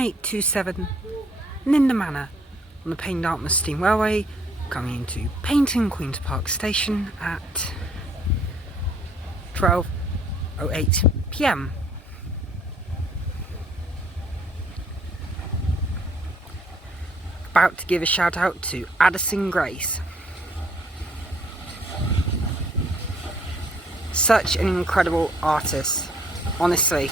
7827 Linda Manor on the Paignton Dartmouth Steam Railway, coming into Paignton Queen's Park Station at 12:08 PM. About to give a shout out to Addison Grace. Such an incredible artist, honestly.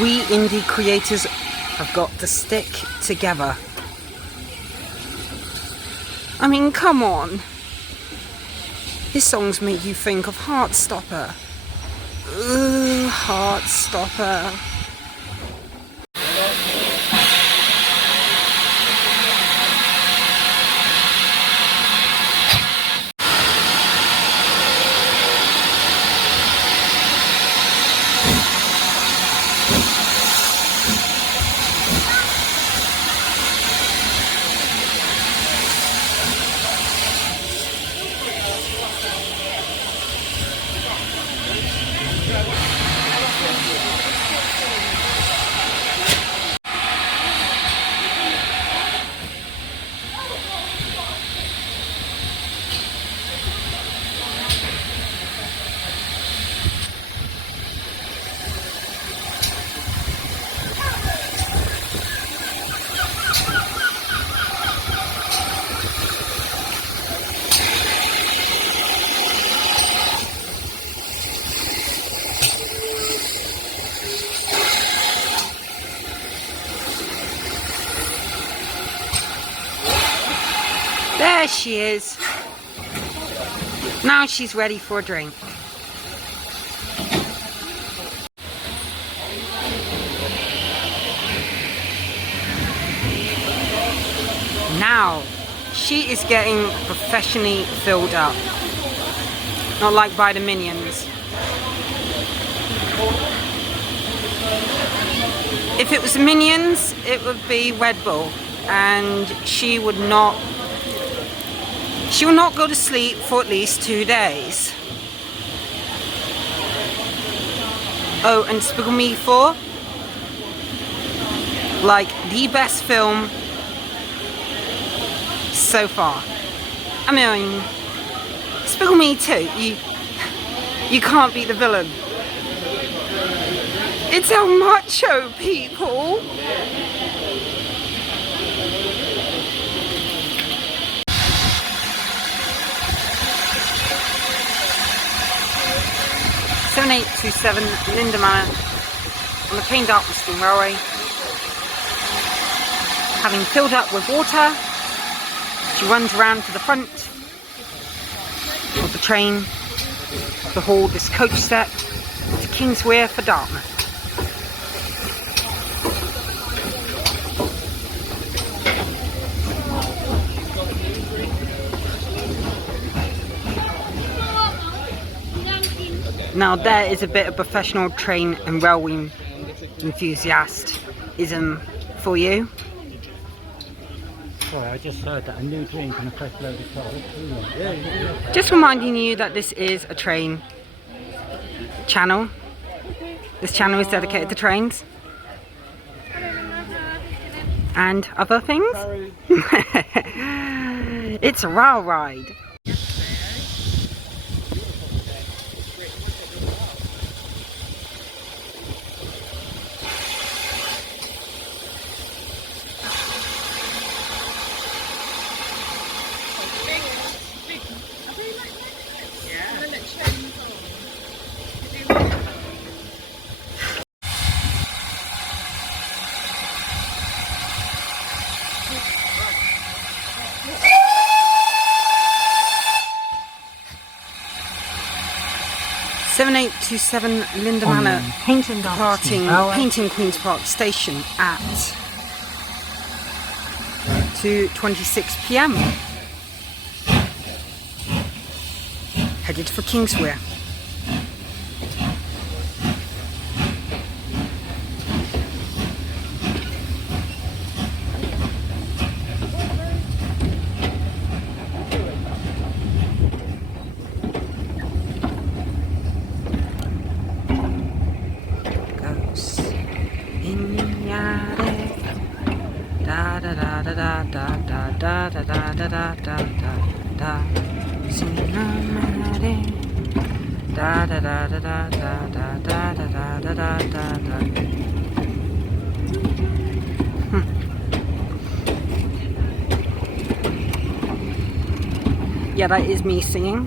We indie creators have got to stick together. I mean, come on. His songs make you think of Heartstopper. Ooh, Heartstopper. There she is. Now she's ready for a drink. Now she is getting professionally filled up. Not like by the minions. If it was minions, it would be Red Bull, and she will not go to sleep for at least 2 days. Oh, and Despicable Me 4, like the best film so far. I mean, Despicable Me 2, you can't beat the villain. It's El Macho, people. (7827) Linda Manor on the Paignton Dartmouth Steam Railway. Having filled up with water, she runs around to the front of the train to haul this coach set to Kingswear for Dartmouth. Now there is a bit of professional train and railway enthusiastism for you. Sorry, I just heard that a new drink and a fresh load of cars. Just reminding you that this is a train channel. This channel is dedicated to trains and other things. It's a rail ride. (7827) Linda Manor, departing Paignton Queen's Park Station at 2:26 PM. Headed for Kingswear. da da da da da da da da da da da da. Singing on my day. Da da da da da da da da da da da da da. Yeah, that is me singing.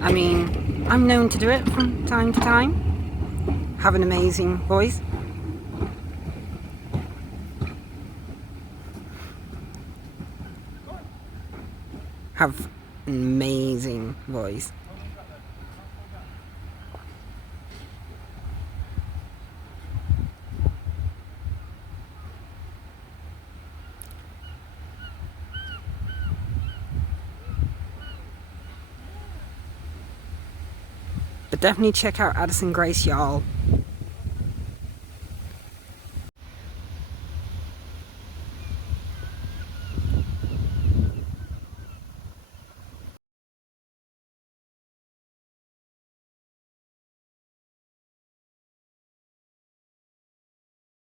I mean, I'm known to do it from time to time. Have an amazing voice. Have an amazing voice. But definitely check out Addison Grace, y'all.